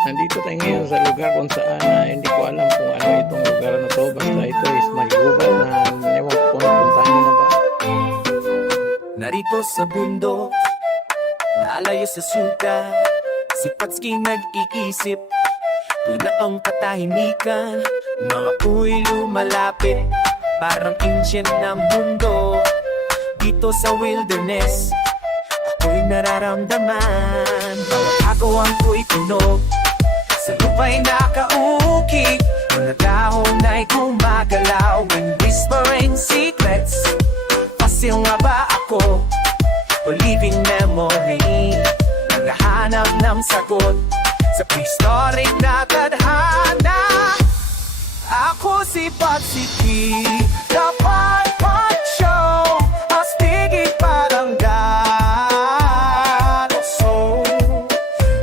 Nandito tayo ngayon sa lugar kung saan hindi ko alam kung ano itong lugar na to. Basta ito is maligubat na ewan ko kung napuntahan nyo na ba. Narito sa bundok, nalayo sa suka, si Potskey nag-iisip. Tula ang katahimikan, mga uy lumalapit, parang ancient ng mundo. Dito sa wilderness, ako'y nararamdaman. Mga kagawang ko'y tunog, sa lupa'y nakaukit, mga dahon ay gumagalaw, and whispering secrets. Pasil nga ba ako, o living memory, naghahanap ng sagot sa prehistoric na tadhana. Ako si Potskey, the Pot Show, astigit barangay. So,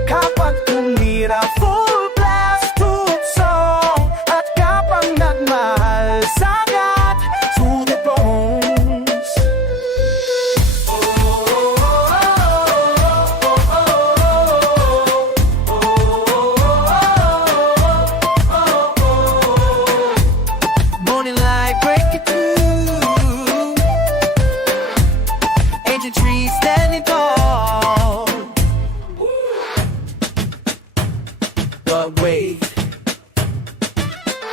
kapag tumira, full blast tube song, at kapag nagmahal, sagat to the bones. Morning light break it through, ancient trees standing tall. But wait,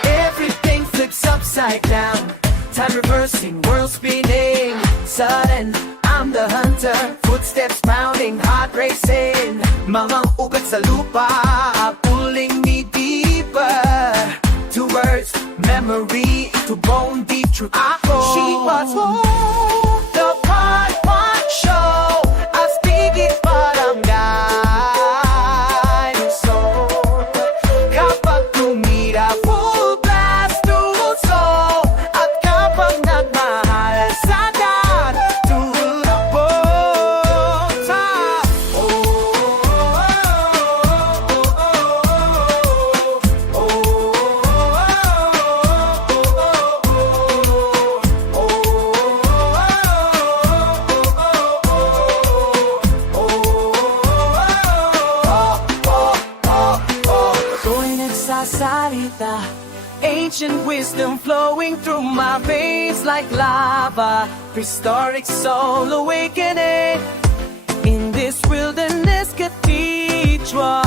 everything flips upside down, time reversing, world spinning. Sudden, I'm the hunter, footsteps pounding, heart racing. Mga ugat sa lupa, pulling me deeper towards memory, to bone deep truth. Ako, she was the Pot Show, astigit barangay. So, kapag tumira, full blast to soul, at kapag nagmahal, sagat to the bones. Ako'y nagsasalita, ancient wisdom flowing through my veins like lava, prehistoric soul awakening in this wilderness cathedral.